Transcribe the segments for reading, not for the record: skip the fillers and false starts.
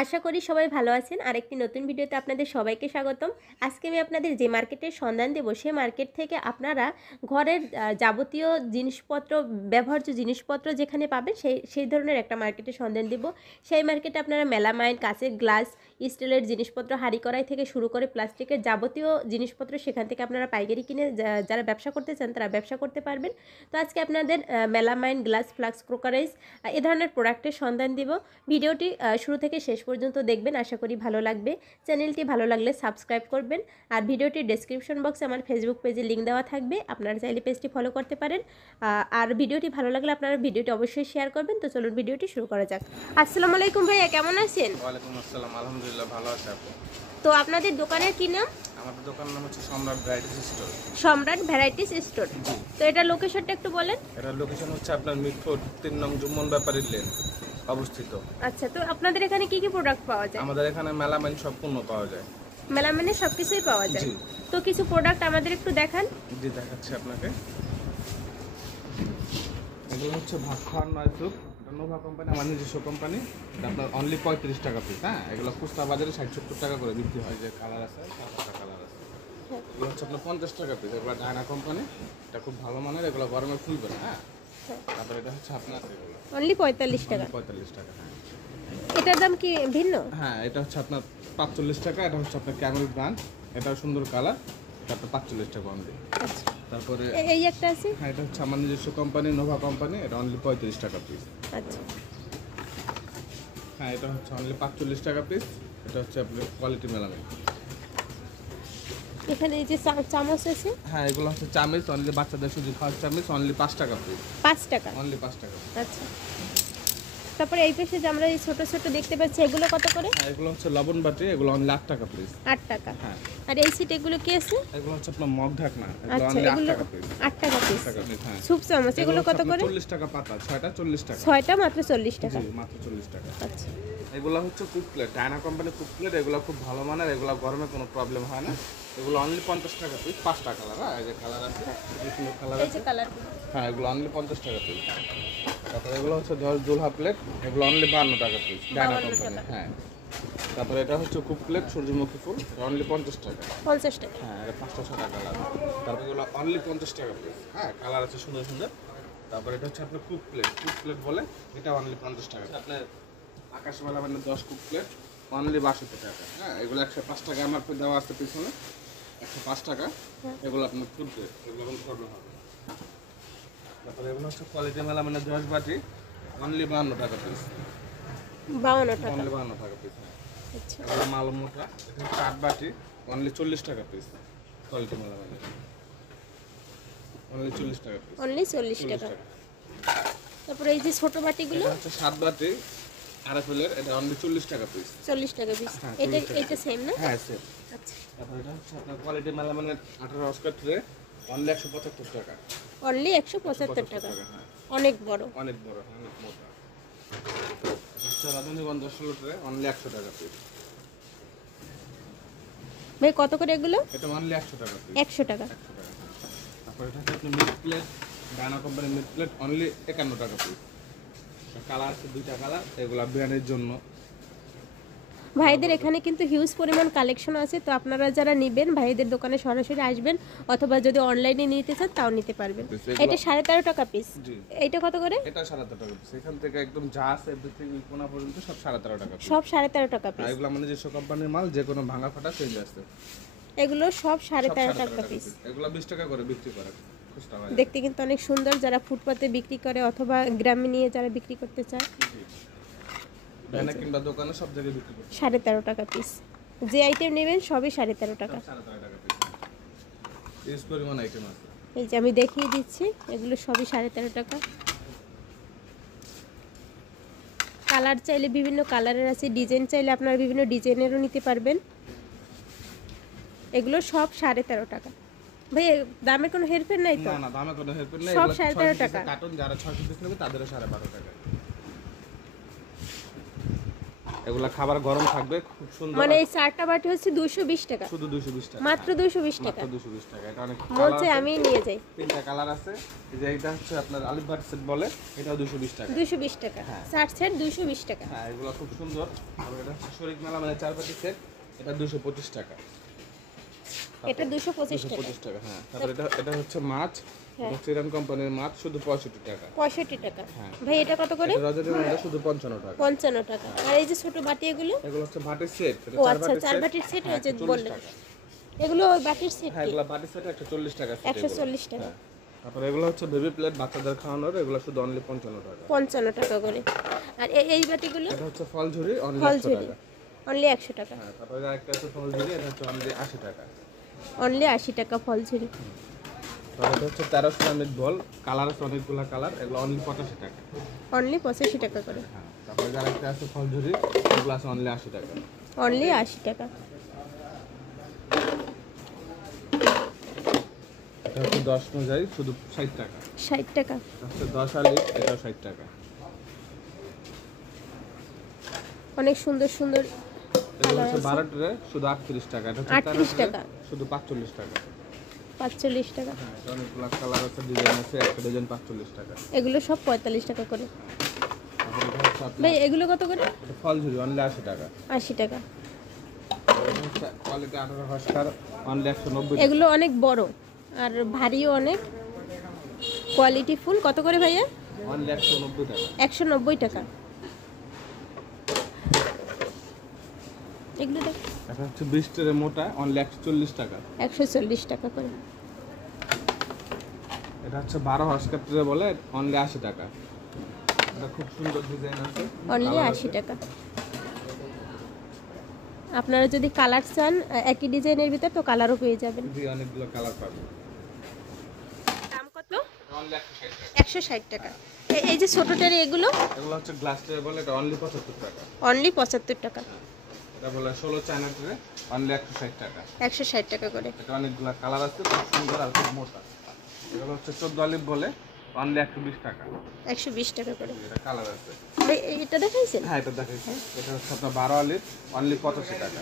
আশা করি সবাই ভালো আছেন। আরেকটি নতুন ভিডিওতে আপনাদের সবাইকে স্বাগতম। আজকে আমি আপনাদের যে মার্কেটের সন্ধান দেব, সেই মার্কেট থেকে আপনারা ঘরের যাবতীয় জিনিসপত্র, ব্যবহার্য জিনিসপত্র যেখানে পাবেন সেই ধরনের একটা মার্কেটের সন্ধান দেব। সেই মার্কেটে আপনারা মেলামাইন, কাঁচের গ্লাস, স্টিলের জিনিসপত্র, হাঁড়ি কড়াই থেকে শুরু করে প্লাস্টিকের যাবতীয় জিনিসপত্র সেখান থেকে আপনারা পাইকারি কিনে যারা ব্যবসা করতে চান তারা ব্যবসা করতে পারবেন। তো আজকে আপনাদের মেলামাইন, গ্লাস, ফ্লাস্ক, ক্রোকারাইজ এ ধরনের প্রোডাক্টের সন্ধান দিব। ভিডিওটি শুরু থেকে শেষ পর্যন্ত দেখবেন, আশা করি ভালো লাগবে। চ্যানেলটি ভালো লাগলে সাবস্ক্রাইব করবেন। আর ভিডিওটির ডেসক্রিপশন বক্সে আমার ফেসবুক পেজে লিঙ্ক দেওয়া থাকবে, আপনারা চাইলে পেজটি ফলো করতে পারেন। আর ভিডিওটি ভালো লাগলে আপনারা ভিডিওটি অবশ্যই শেয়ার করবেন। তো চলুন ভিডিওটি শুরু করা যাক। আসসালামু আলাইকুম ভাইয়া, কেমন আছেন? ওয়ালাইকুম আসসালাম, আলহামদুলিল্লাহ ভালো আছি। আপনি? তো আপনাদের দোকানের কি নাম? আমাদের দোকানের নাম হচ্ছে সম্রাট ভ্যারাইটিস স্টোর। সম্রাট ভ্যারাইটিস স্টোর। তো এটা লোকেশনটা একটু বলেন। এটার লোকেশন হচ্ছে আপনার মিরপুর 3 নং জুম্মন ব্যাপারী লেন অবস্থিত। আচ্ছা, তো আপনাদের এখানে কি কি প্রোডাক্ট পাওয়া যায়? আমাদের এখানে মেলামাইন সব পণ্য পাওয়া যায়। মেলামাইনে সবকিছুই পাওয়া যায়। তো কিছু প্রোডাক্ট আমাদের একটু দেখান। জি, দেখাচ্ছি আপনাকে। এগুলো হচ্ছে ভাত খাওয়ার নয় সুপ, এটা নোভা কোম্পানি, আমার নিজস্ব কোম্পানি। এটা আপনার অনলি 35 টাকা পিস। হ্যাঁ, এগুলো খুচরা বাজারে 60-70 টাকা করে বিক্রি হয়। যে কালার আছে, 7টা কালার আছে। এগুলো হচ্ছে আপনার 50 টাকা পিস। এগুলো ডায়না কোম্পানি, এটা খুব ভালো মানের। এগুলো গরমে ফুলবে না। হ্যাঁ, তারপরে এটা হচ্ছে আপনার এগুলো অনলি 45 টাকা। 45 টাকা। হ্যাঁ, এটার দাম কি ভিন্ন? হ্যাঁ, এটা হচ্ছে আপনার 45 টাকা। এটা হচ্ছে আপনার ক্যামেল ব্র্যান্ড, এটা সুন্দর কালার, এটা আপনার 45 টাকা অনলি। আচ্ছা, তারপরে এই একটা আছে। হ্যাঁ, এটা হচ্ছে আমার নিজস্ব কোম্পানি, নোভা কোম্পানি, এটা অনলি 35 টাকা পিস। আচ্ছা, হ্যাঁ, এটা হচ্ছে অনলি 45 টাকা পিস। এটা হচ্ছে আপনার কোয়ালিটি মেলামাইন। এখানে এই যে চামচ আছে। হ্যাঁ, এগুলো হচ্ছে চামচ, অনলি বাচ্চাদের সুজি খাওয়ার চামচ, অনলি 5 টাকা পিস। 5 টাকা, অনলি 5 টাকা। আচ্ছা। তারপরে এই পাশে যে আমরা এই ছোট ছোট দেখতে পাচ্ছি, এগুলো কত করে? হ্যাঁ, এগুলো হচ্ছে লবণ বাটি, এগুলো অনলি 8 টাকা পিস। 8 টাকা। হ্যাঁ, আর এই সিট এগুলো কি আছে? এগুলো হচ্ছে আপনার মগ ঢাকনা, এগুলো আচ্ছা, অনলি 8 এগুলো টাকা পিস। 8 টাকা পিস। 8 টাকা পিস। হ্যাঁ, সুপ চামচ এগুলো কত করে? 40 টাকা পাতা, 6টা 40 টাকা। 6টা মাত্র 40 টাকা। জি, মাত্র 40 টাকা। আচ্ছা, এগুলো হচ্ছে কুক প্লেট, ডায়না কোম্পানির কুক প্লেট। এগুলো খুব ভালো মানের, এগুলো গরমে কোনো প্রবলেম হয় না। এগুলো অনলি 50 টাকা পিস। 5টা কালার। হ্যাঁ, এই যে কালার আছে, এই সুন্দর কালার এই আছে। যে কালারগুলো। হ্যাঁ, এগুলো অনলি 50 টাকা পিস। তারপরে এগুলো হচ্ছে 10 দুলহা প্লেট, এগুলো অনলি 52 টাকা পিস, ডায়না কোম্পানি। হ্যাঁ, তারপরে এটা হচ্ছে কুক প্লেট সূর্যমুখী ফুল, অনলি 50 টাকা। 50 টাকা। হ্যাঁ, এটা 5টা 6টা কালার। তারপরে এগুলো অনলি 50 টাকা পিস। হ্যাঁ, কালার আছে সুন্দর সুন্দর। তারপরে এটা হচ্ছে আপনার কুক প্লেট বলে, এটা অনলি 50 টাকা। আপনার আকাশবালা মানে 10 কুক প্লেট, অনলি 62 টাকা। হ্যাঁ, এগুলো 105 টাকা আমার দেওয়া আছে পিছনে, 105 টাকা। এগুলো আপনার ফুড প্লেট, এগুলো কোনো প্রবলেম হবে না। তারপরে এগুলো হচ্ছে কোয়ালিটি মেলা মানে 10 বাটি, অনলি 52 টাকা পিস। 52 টাকা। অনলি 52 টাকা পিস। হ্যাঁ, আচ্ছা, এগুলো মাল মোটা, এটা 8 বাটি, অনলি 40 টাকা পিস। কোয়ালিটি মেলা মানে অনলি 40 টাকা পিস। অনলি 40 টাকা। তারপরে এই যে ছোট বাটিগুলো, এটা হচ্ছে 7 বাটি আরএফএলের, এটা অনলি 40 টাকা পিস। 40 টাকা পিস। হ্যাঁ, এটা সেম না? হ্যাঁ, সেম। আচ্ছা, তারপর এটা হচ্ছে আপনার কোয়ালিটি মেলা মানে 18 অস্কার ট্রে, অনলি 175 টাকা। অনলি 175 টাকা। হ্যাঁ, অনেক বড়। অনেক বড়, অনেক মোটা। হচ্ছে রজনীগন্ধা 16 ট্রে, অনলি 100 টাকা পিস। ভাই কত করে এগুলো? এটা অনলি 100 টাকা পিস। 100 টাকা। 100 টাকা। তারপর এটা হচ্ছে আপনার মিড প্লেট, ডায়না কোম্পানির মিড প্লেট, অনলি 51 টাকা পিস। কালার আছে 2টা কালার, এগুলা বিরিয়ানির জন্য। ভাইদের এখানে কিন্তু হিউজ পরিমাণ কালেকশন আছে। তো আপনারা যারা নেবেন ভাইদের দোকানে সরাসরি আসবেন, অথবা যদি অনলাইনে নিতে চান তাও নিতে পারবেন। এটা 13.5 টাকা পিস। জি, এইটা কত করে? এটা 13.5 টাকা পিস। এখান থেকে একদম যা আছে এভরিথিং কোনা পর্যন্ত সব 13.5 টাকা পিস। সব 13.5 টাকা পিস। এগুলো মানে যেসব কোম্পানির মাল, যে কোনো ভাঙা ফাটা চেঞ্জ আছে। এগুলো সব 13.5 সব টাকা পিস। এগুলো 20 টাকা করে বিক্রি করে খুচরা বাজারে। দেখতে কিন্তু অনেক সুন্দর, যারা ফুটপাতে বিক্রি করে অথবা গ্রামে নিয়ে যারা বিক্রি করতে চায়। ডায়না কিংবা দোকানে সব জায়গায় বিক্রি করে 13.5 টাকা পিস। যে আইটেম নেবেন সবই 13.5 টাকা। 13.5 টাকা পিস। ইউজ পরিমাণ আইটেম আছে। এই যে আমি দেখিয়ে দিচ্ছি, এগুলো সবই 13.5 টাকা। কালার চাইলে বিভিন্ন কালারের আছে, ডিজাইন চাইলে আপনারা বিভিন্ন ডিজাইনেরও নিতে পারবেন। এগুলো সব 13.5 টাকা। ভাই দামের কোনো হেরফের নাই তো? না না, দামে কোনো হেল্প নেই। সব এগুলো 13.5 টাকা। কার্টুন যারা 600 পিস নেবে তাদেরও 12.5 টাকা। এগুলা খাবার গরম থাকবে, খুব সুন্দর। মানে এই 4টা বাটি হচ্ছে 220 টাকা, শুধু 220 টাকা, মাত্র 220 টাকা। মাত্র 220 টাকা। এটা অনেক বলছে আমি নিয়ে যাই। 3টা কালার আছে। এই যে এটা হচ্ছে আপনার আলিফ বাট সেট বলে, এটাও 220 টাকা। 220 টাকা, 60 সেট 220 টাকা। হ্যাঁ, এগুলো খুব সুন্দর। আর এটা হচ্ছে শরীক মেলা মানে 4 বাটি সেট, এটা 225 টাকা। এটা 225 টাকা। 225 টাকা, হ্যাঁ। তারপর এটা হচ্ছে মাছ, এটা হচ্ছে ইরান কোম্পানির মাছ, শুধু 65 টাকা। 65 টাকা। হ্যাঁ। ভাই এটা কত করে? এটা রজনীর মধ্যে শুধু 55 টাকা। 55 টাকা। আর এই যে ছোট বাটি এগুলো? এগুলো হচ্ছে বাটির সেট, এটা ও 4 আচ্ছা, 4 বাটির সেট হয়েছে বললেন। টাকা। এগুলো ওই বাটির সেট হ্যাঁ, কি? এগুলো বাটির সেট 140 টাকা সেট। 140 টাকা। তারপর এগুলো হচ্ছে বেবি প্লেট, বাচ্চাদের খাওয়ানোর, এগুলো শুধু অনলি 55 টাকা। 55 টাকা করে। আর এই বাটিগুলো? এটা হচ্ছে ফলঝুরি, অনলি 100 ফলঝুরি টাকা। অনলি 100 টাকা। হ্যাঁ, তারপর আরেকটা আছে ফলঝুরি, এটা হচ্ছে অনলি 80 টাকা। অনলি 80 টাকা ফলঝুরি। তারপর এটা হচ্ছে 13 সিরামিক বল, কালার আছে অনেকগুলা কালার, এগুলো অনলি 85 টাকা। অনলি 85 টাকা করে। হ্যাঁ, তারপর আরেকটা আছে ফলঝুরি, এগুলো আছে অনলি 80 টাকা। অনলি 80 টাকা। এটা হচ্ছে 10 মজাই, শুধু 60 টাকা। 60 টাকা। এটা হচ্ছে 10 আলি, এটাও 60 টাকা। অনেক সুন্দর সুন্দর এগুলো হচ্ছে 12 ট্রে, শুধু 38 টাকা। এটা হচ্ছে 38 13 ট্রে, টাকা। শুধু 45 টাকা। 45 টাকা। হ্যাঁ, এটা অনেকগুলো কালার আছে, ডিজাইন আছে, একটা ডজন 45 টাকা। এগুলো সব 45 টাকা করে। তারপর এটা হচ্ছে আপনার ভাই এগুলো কত করে? এটা ফলঝুরি, অনলি 80 টাকা। 80 টাকা। এটা হচ্ছে কোয়ালিটি 18 হর্সপাওয়ার, অনলি 190 টাকা। এগুলো অনেক বড় আর ভারীও অনেক, কোয়ালিটি ফুল। কত করে ভাইয়া? অনলি 190 টাকা। 190 টাকা। এগুলো দেখ, এটা হচ্ছে 20 ট্রে মোটা, অনলি 140 টাকা। 140 টাকা করে। এটা হচ্ছে 12 হর্সপাওয়ার ট্রে বলে, অনলি 80 টাকা। এটা খুব সুন্দর ডিজাইন আছে, অনলি 80 টাকা। আপনারা যদি কালার চান একই ডিজাইনের ভিতর, তো কালারও পেয়ে যাবেন। দিয়ে অনেকগুলো কালার পাবেন। দাম কত? অনলি 160 টাকা। 160 টাকা। এই যে ছোটটার এগুলো? এগুলো হচ্ছে গ্লাস ট্রে বলে, এটা অনলি 75 টাকা। অনলি 75 টাকা। এটা বলে 16 চায়না ট্রে, অনলি 160 টাকা। 160 টাকা করে। এটা অনেকগুলো কালার আছে, খুব সুন্দর আর খুব মোটা। এগুলো হচ্ছে 14 আলিফ বলে, অনলি 120 টাকা। 120 টাকা করে। এটা কালার আছে। এটা দেখাইছেন? হ্যাঁ, এটা দেখাইছি। এটা হচ্ছে আপনার 12 আলিফ, অনলি 85 টাকা।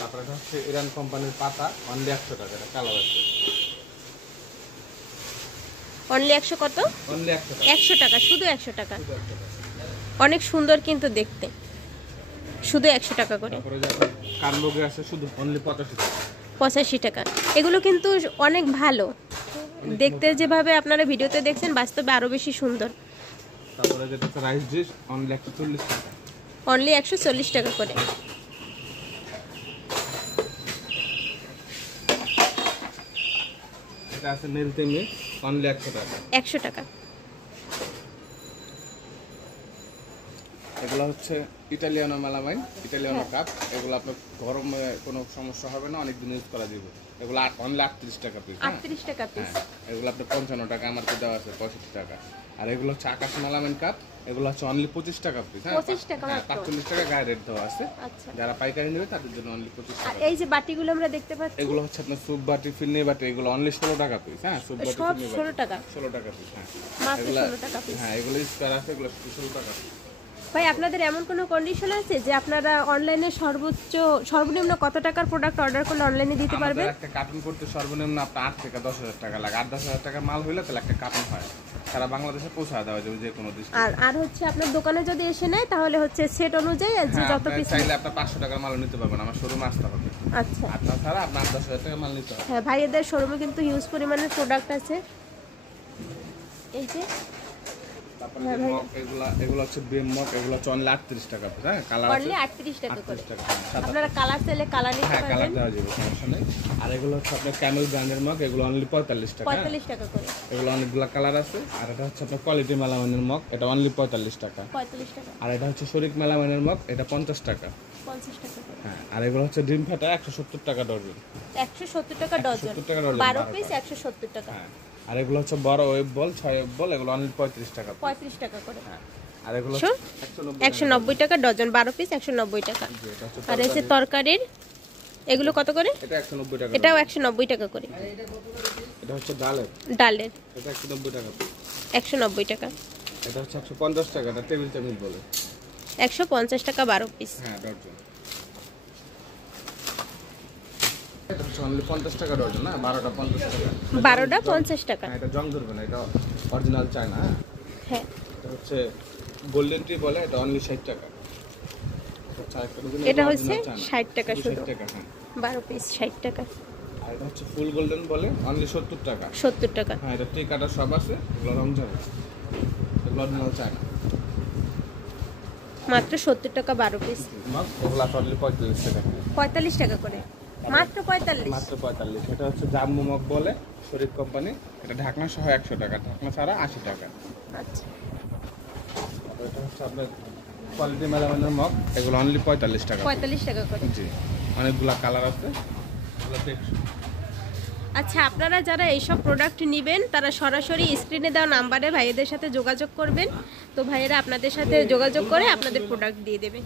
তারপরে এটা হচ্ছে ইরান কোম্পানির পাতা, অনলি 100 টাকা। এটা কালার আছে। অনলি 100 কত? অনলি 100 টাকা। 100 টাকা, শুধু 100 টাকা। অনেক সুন্দর কিন্তু দেখতে, শুধু 100 টাকা করে। তারপরে যে আপনার কানবগি আছে, শুধু অনলি 85 টাকা। 85 টাকা। এগুলো কিন্তু অনেক ভালো দেখতে, যেভাবে আপনারা ভিডিওতে দেখছেন বাস্তবে আরো বেশি সুন্দর। তারপরে যেটা হচ্ছে রাইস ডিশ, অনলি 140 টাকা। অনলি 140 টাকা করে। এটা আছে মেলতে মিক্স, অনলি 100 টাকা। 100 টাকা। এগুলো হচ্ছে ইটালিয়ানো মেলামাইন, ইটালিয়ানো কাপ। এগুলো আপনার গরমে কোনো সমস্যা হবে না, অনেক দিন ইউজ করা যাবে। এগুলো অনলি 38 টাকা পিস। 38 টাকা পিস। হ্যাঁ, এগুলো আপনার 55 টাকা, আমার তো দেওয়া আছে 65 টাকা। আর এগুলো হচ্ছে আকাশ মেলামাইন কাপ, এগুলো হচ্ছে অনলি 25 টাকা পিস। হ্যাঁ, 25 টাকা মাত্র। 45 টাকা গায়ে রেট দেওয়া আছে। আচ্ছা। যারা পাইকারি নেবে তাদের জন্য অনলি 25 আর টাকা। এই যে বাটিগুলো আমরা দেখতে পাচ্ছি, এগুলো হচ্ছে আপনার স্যুপ বাটি, ফিরনি বাটি, এগুলো অনলি 16 টাকা পিস। হ্যাঁ, স্যুপ বাটি, সব ফিরনি 16 বাটি টাকা। 16 টাকা পিস। হ্যাঁ, মাত্র এগুলা 16 টাকা পিস। হ্যাঁ, এগুলো স্কয়ার আছে, এগুলো 16 টাকা পিস। ভাই আপনাদের এমন কোনো কন্ডিশন আছে যে আপনারা অনলাইনে সর্বনিম্ন কত টাকার প্রোডাক্ট অর্ডার করলে অনলাইনে দিতে পারবেন? আমাদের একটা কার্টুন করতে সর্বনিম্ন আপনার 8 থেকে 10,000 টাকা লাগে। 8-10,000 টাকা মাল হইলে তাহলে একটা কার্টুন হয়, সারা বাংলাদেশে পৌঁছা দেওয়া যাবে যে কোনো দেশে। আর হচ্ছে আপনার দোকানে যদি এসে নেয় তাহলে হচ্ছে সেট অনুযায়ী যে হ্যাঁ, যত আপনি পিস। চাইলে আপনার 500 টাকার মাল নিতে পারবেন, আমার শোরুমে আসতে হবে। আচ্ছা। আর তাছাড়া আপনার 10,000 টাকা মাল নিতে হবে। হ্যাঁ, ভাইয়েদের শোরুমে কিন্তু হিউজ পরিমাণের প্রোডাক্ট আছে। এই যে তারপরে যে মগ, এগুলো হচ্ছে বিম মগ, এগুলো হচ্ছে অনলি 38 টাকা পিস। হ্যাঁ, কালার আছে অনলি 38 টাকা করে। 38 টাকা। হ্যাঁ, আপনারা কালার চাইলে কালার নিতে হ্যাঁ, কালার পারবেন। দেওয়া যাবে, সমস্যা নেই। আর এগুলো হচ্ছে আপনার ক্যামেল ব্র্যান্ডের মগ, এগুলো অনলি 45 টাকা। 45 টাকা করে। এগুলো অনেকগুলো কালার আছে। আর এটা হচ্ছে আপনার কোয়ালিটি মেলামাইনের মগ, এটা অনলি 45 টাকা। 45 টাকা। আর এটা হচ্ছে শরিক মেলামাইনের মগ, এটা 50 টাকা। 50 টাকা করে। হ্যাঁ, আর এগুলো হচ্ছে ডিম ফাটা, 170 টাকা ডজন। 170 টাকা ডজন। 170 টাকা ডজন, 12 পিস 170 টাকা। হ্যাঁ, আর এগুলো হচ্ছে বড় ওয়েব বল, 6 ওয়েব বল, এগুলো অনলি 35 টাকা। 35 টাকা করে। হ্যাঁ, আর এগুলো শোন, 190 190 টাকা ডজন, 12 পিস 190 টাকা। জি, এটা হচ্ছে আর এই যে তরকারির এগুলো কত করে? এটা 190 টাকা। এটাও 190 টাকা করে। এটা হচ্ছে ডালের, ডালের এটা 190 টাকা। 190 টাকা। এটা হচ্ছে 150 টাকা, এটা টেবিল চামিচ বলে। 150 টাকা 12 পিস। হ্যাঁ ডজন। এটা হচ্ছে অনলি 50 টাকা ডজন, না 12টা 50 টাকা। 12টা 50 টাকা। হ্যাঁ এটা জং ধরবে না, এটা অরিজিনাল চায়না। হ্যাঁ এটা হচ্ছে গোল্ডেন ট্রি বলে, এটা অনলি 60 টাকা। এটা হচ্ছে 60 টাকা শুধু, 60 টাকা। হ্যাঁ 12 পিস 60 টাকা। আর এটা হচ্ছে ফুল গোল্ডেন বলে, অনলি 70 টাকা। 70 টাকা। হ্যাঁ এটা টি কাটার সব আছে, এগুলো রং যাবে, এগুলো অরিজিনাল চায়না। মাত্র 70 টাকা 12 পিস। এগুলো অনলি 45 টাকা। 45 টাকা করে, মাত্র 45। মাত্র 45। এটা হচ্ছে জাম্বু মগ বলে, শরীফ কোম্পানি। এটা ঢাকনা সহ 100 টাকা, ঢাকনা ছাড়া 80 টাকা। আচ্ছা আর এটা হচ্ছে আপনার কোয়ালিটি মেলামাইনের মগ, এগুলো অনলি 45 টাকা। 45 টাকা করে। জি অনেকগুলা কালার আছে, এগুলো দেখুন। আচ্ছা, আপনারা যারা এইসব প্রোডাক্ট নেবেন তারা সরাসরি স্ক্রিনে দেওয়া নাম্বারে ভাইয়েদের সাথে যোগাযোগ করবেন, তো ভাইয়েরা আপনাদের সাথে যোগাযোগ করে আপনাদের প্রোডাক্ট দিয়ে দেবে।